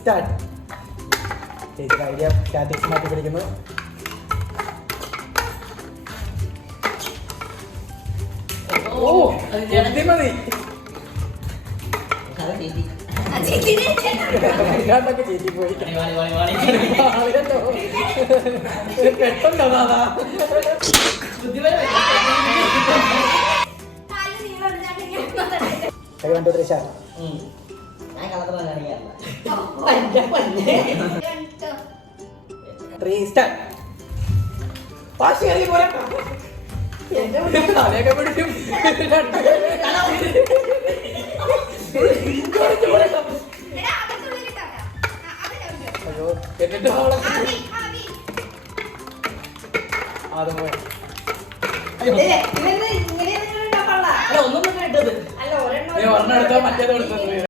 Start. ചേച്ചിക്ക് idea statics മാറ്റി പിടിക്കുന്നു. മതി ചേച്ചി പോയി പെട്ടെന്നോ ദാദാ. കണ്ടു ത്രിഷ. തലയൊക്കെ പിടിക്കും. അയ്യോ എന്നിട്ട് അത് പോയി. ഒന്നും എടുത്താൽ മറ്റേത് കൊടുത്തത്.